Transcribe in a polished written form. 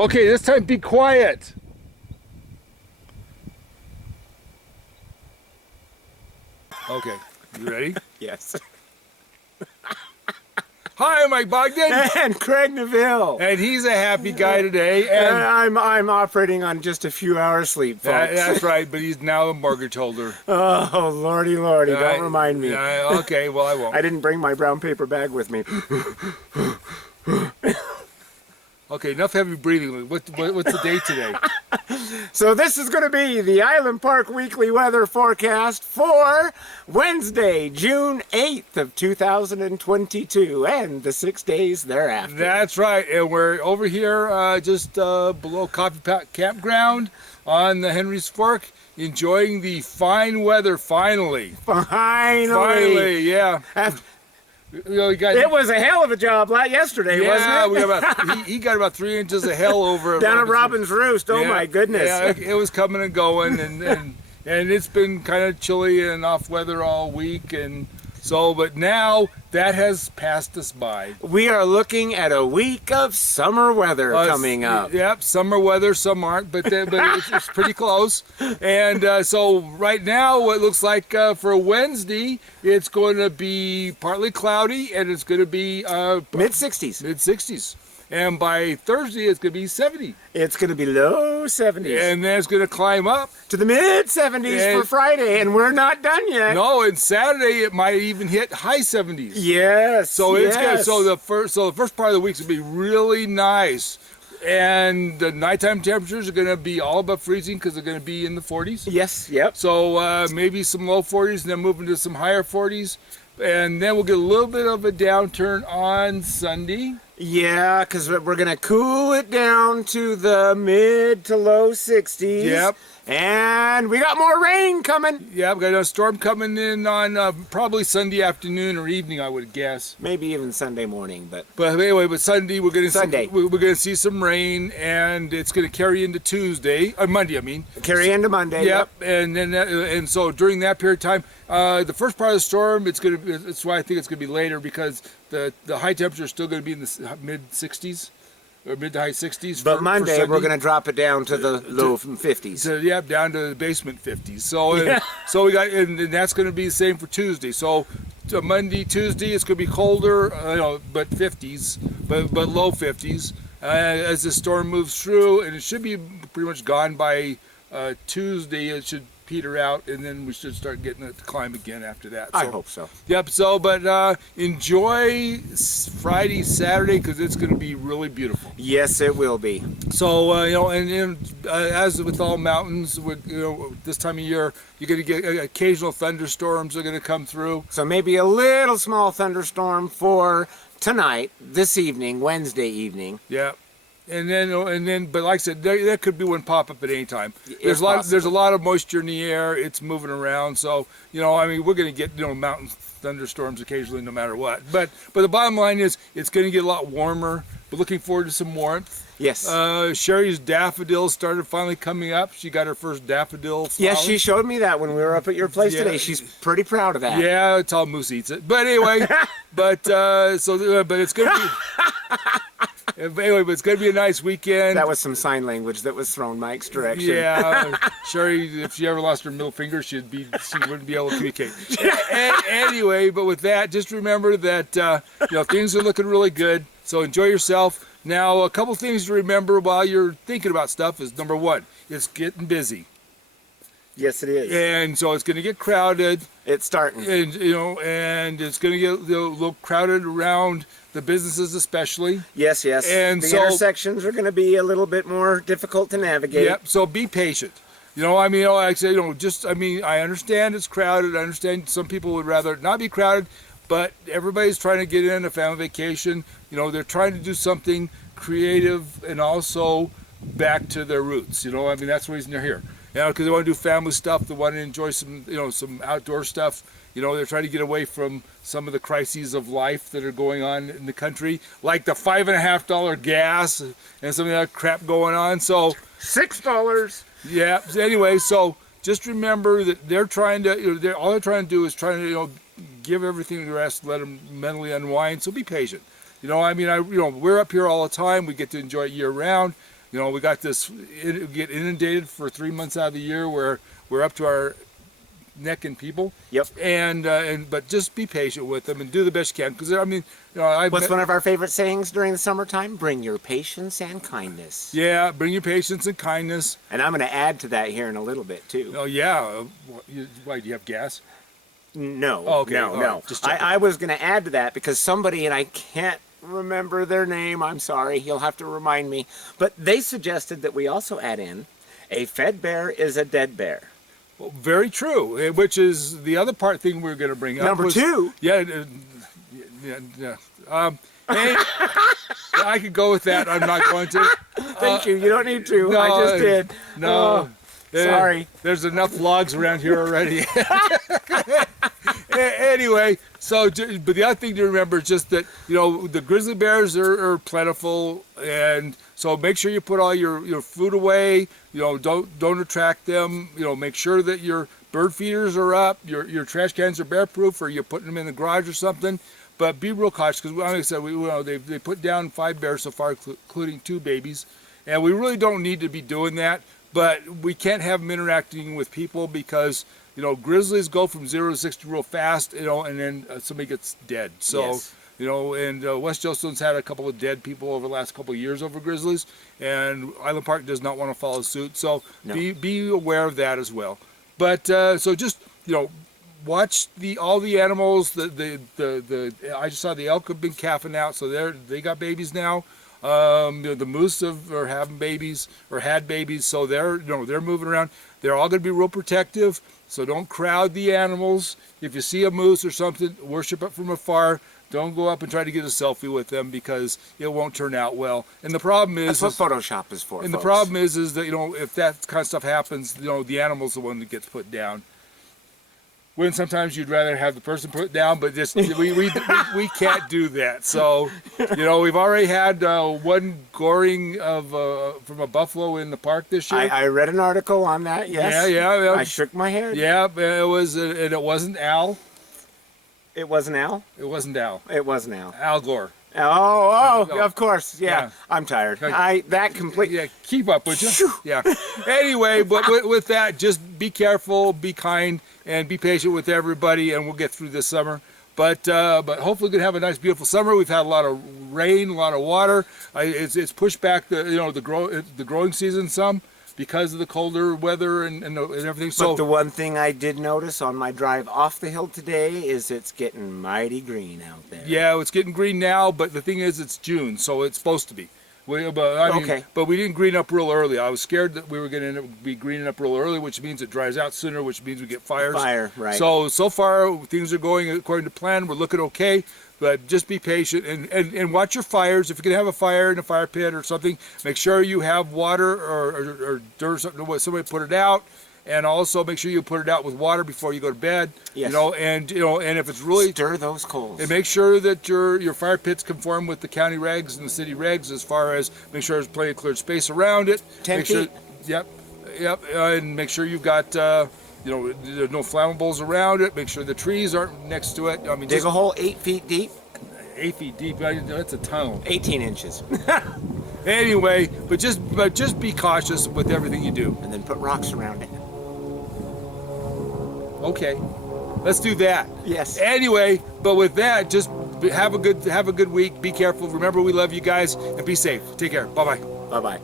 Okay, this time be quiet. Okay, you ready? Yes. Hi, I'm Mike Bogden. And Craig Neville. And he's a happy guy today. And I'm operating on just a few hours sleep, folks. that's right, but he's now a mortgage holder. Oh, lordy, don't remind me. Okay, well, I won't. I didn't bring my brown paper bag with me. Okay, enough heavy breathing. What's the date today? So this is going to be the Island Park Weekly Weather Forecast for Wednesday, June 8th of 2022, and the 6 days thereafter. That's right, and we're over here just below Coffee Pot Campground on the Henry's Fork, enjoying the fine weather finally. Finally, yeah. It was a hell of a job yesterday, wasn't it? He got about 3 inches of hell over down at Robin's Roost. Oh my goodness! Yeah, it was coming and going, and it's been kind of chilly and off weather all week, and so. But now that has passed us by. We are looking at a week of summer weather coming up. Yep, summer weather. Some aren't, but it's pretty close. And so right now, what it looks like for Wednesday, it's going to be partly cloudy, and it's going to be mid-60s. Mid-60s. And by Thursday, it's going to be 70. It's going to be low 70s. And then it's going to climb up to the mid-70s for Friday, and we're not done yet. No, and Saturday it might even hit high 70s. Yes. So it's good. So the first part of the week is going to be really nice. And the nighttime temperatures are going to be all above freezing because they're going to be in the 40s. Yes, yep. So maybe some low 40s and then moving to some higher 40s. And then we'll get a little bit of a downturn on Sunday. Yeah, because we're going to cool it down to the mid to low 60s. Yep. And we got more rain coming. Yeah, we got a storm coming in on probably Sunday afternoon or evening, I would guess. Maybe even Sunday morning, but anyway, Sunday we're going to see some rain, and it's going to carry into Tuesday or Monday. I mean, carry into Monday. Yep. And then and so during that period of time, the first part of the storm, that's why I think it's going to be later because the high temperature is still going to be in the mid 60s. Or mid to high 60s. But Monday, we're going to drop it down to the low 50s. So, yeah, down to the basement 50s. So, so we got, and that's going to be the same for Tuesday. So, Monday, Tuesday, it's going to be colder, but 50s, but low 50s as the storm moves through, and it should be pretty much gone by Tuesday. It should peter out, and then we should start getting it to climb again after that. So, I hope so. Yep. So, but enjoy Friday, Saturday, because it's going to be really beautiful. Yes, it will be. So and as with all mountains, this time of year, you're going to get occasional thunderstorms are going to come through. So maybe a little small thunderstorm for tonight, this evening, Wednesday evening. Yeah. And then, but like I said, there could be one pop up at any time. There's a lot of moisture in the air. It's moving around, so I mean, we're going to get mountain thunderstorms occasionally, no matter what. But the bottom line is, it's going to get a lot warmer. We're looking forward to some warmth. Yes. Sherry's daffodils started finally coming up. She got her first daffodil flower. Yes, she showed me that when we were up at your place today. She's pretty proud of that. Yeah, it's all Moose eats it. But anyway, but it's going to be. Anyway, but it's going to be a nice weekend. That was some sign language that was thrown Mike's direction. Yeah, Sherry, if she ever lost her middle finger, she wouldn't be able to communicate. Anyway, but with that, just remember that things are looking really good. So enjoy yourself. Now, a couple things to remember while you're thinking about stuff is, number one, it's getting busy. Yes, it is. And so it's going to get crowded. It's starting. And and it's going to get a little crowded around the businesses especially. Yes. And the intersections are going to be a little bit more difficult to navigate. Yep, so be patient. I say, I understand it's crowded. I understand some people would rather not be crowded, but everybody's trying to get in a family vacation. They're trying to do something creative and also back to their roots. That's the reason they're here. Because they want to do family stuff. They want to enjoy some outdoor stuff. They're trying to get away from some of the crises of life that are going on in the country, like the $5.50 gas and some of that crap going on. So $6. Yeah. Anyway, so just remember that they're trying to. All they're trying to do is give everything to rest, let them mentally unwind. So be patient. We're up here all the time. We get to enjoy it year round. You know, we got this, we get inundated for 3 months out of the year where we're up to our neck in people. Yep. But just be patient with them and do the best you can. Because I mean, you know, What's one of our favorite sayings during the summertime? Bring your patience and kindness. Yeah, bring your patience and kindness. And I'm going to add to that here in a little bit too. Oh yeah. Why do you have gas? No. Oh, okay. No. All No. right. Just checking. I was going to add to that because somebody, and I can't remember their name. I'm sorry. You'll have to remind me. But they suggested that we also add in, a fed bear is a dead bear. Well, very true. Which is the other thing we were going to bring up. Number two. Yeah. Hey, I could go with that. I'm not going to. Thank you. You don't need to. No, I just did. No. Sorry. There's enough logs around here already. Anyway, but the other thing to remember is just that, you know, the grizzly bears are plentiful, and so make sure you put all your food away. You know, don't attract them. You know, make sure that your bird feeders are up, your trash cans are bear proof, or you're putting them in the garage or something. But be real cautious because, like I said, they put down 5 bears so far, including 2 babies, and we really don't need to be doing that. But we can't have them interacting with people because, you know, grizzlies go from 0 to 60 real fast, you know, and then somebody gets dead. So, yes. You know, and West Yellowstone's had a couple of dead people over the last couple of years over grizzlies, and Island Park does not want to follow suit. So no. be aware of that as well. But so just, you know, watch all the animals. I just saw the elk have been calving out, so they got babies now. You know, the moose are having babies or had babies, so they're moving around. They're all going to be real protective, so don't crowd the animals. If you see a moose or something, worship it from afar. Don't go up and try to get a selfie with them because it won't turn out well. And the problem is that's what Photoshop is for. And folks. the problem is that, you know, if that kind of stuff happens, you know, the animal's the one that gets put down. When sometimes you'd rather have the person put down, but just we can't do that. So, you know, we've already had one goring from a buffalo in the park this year. I read an article on that. Yes. Yeah. I shook my head. Yeah, it was, and it wasn't Al. It wasn't Al. It wasn't Al. It wasn't Al. Al Gore. Oh, No. of course. Yeah. I'm tired. Yeah, keep up, would you? Yeah. Anyway, but with that, just be careful, be kind, and be patient with everybody, and we'll get through this summer. But hopefully we're gonna have a nice, beautiful summer. We've had a lot of rain, a lot of water. It's pushed back the growing season some because of the colder weather and everything. So But the one thing I did notice on my drive off the hill today is it's getting mighty green out there. yeah, it's getting green now, but the thing is, it's June, so it's supposed to be. But we didn't green up real early. I was scared that we were going to be greening up real early, which means it dries out sooner, which means we get fires. Fire, right. So far, things are going according to plan. We're looking okay, but just be patient and watch your fires. If you're going to have a fire in a fire pit or something, make sure you have water or dirt or something, somebody put it out. And also make sure you put it out with water before you go to bed. Yes. And if it's really stir those coals. and make sure that your fire pits conform with the county regs and the city regs, as far as make sure there's plenty of cleared space around it. 10 make sure, feet. Yep. And make sure you've got there's no flammables around it. Make sure the trees aren't next to it. I mean, Dig a hole 8 feet deep. 8 feet deep. That's a tunnel. 18 inches. Anyway, but just be cautious with everything you do. And then put rocks around it. Okay, let's do that. Yes. Anyway, but with that, just have a good week. Be careful. Remember, we love you guys, and be safe. Take care. Bye bye. Bye-bye.